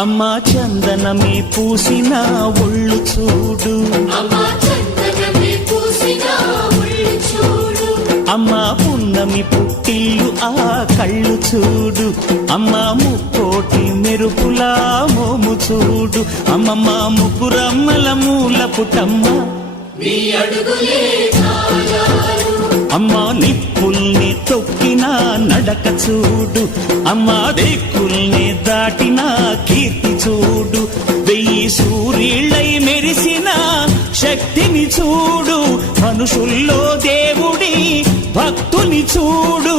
అమ్మా చందనమే పూసిన ఒళ్ళు చూడు, అమ్మా పున్నమి పుట్టిల్లు ఆ కళ్ళు చూడు, అమ్మా ముక్కోటి మెరుపులా మోము చూడు, అమ్మమ్మ ముగ్గురమ్మల మూల పుటమ్మ అమ్మా నిప్పుల్ని తొక్కిన నడక చూడు, అమ్మా దిక్కుల్ని దాటిన కీర్తి చూడు, 1000 సూర్యుళ్ళై మెరిసిన శక్తిని చూడు, మనుషుల్లో దేవుడి భక్తుని చూడు.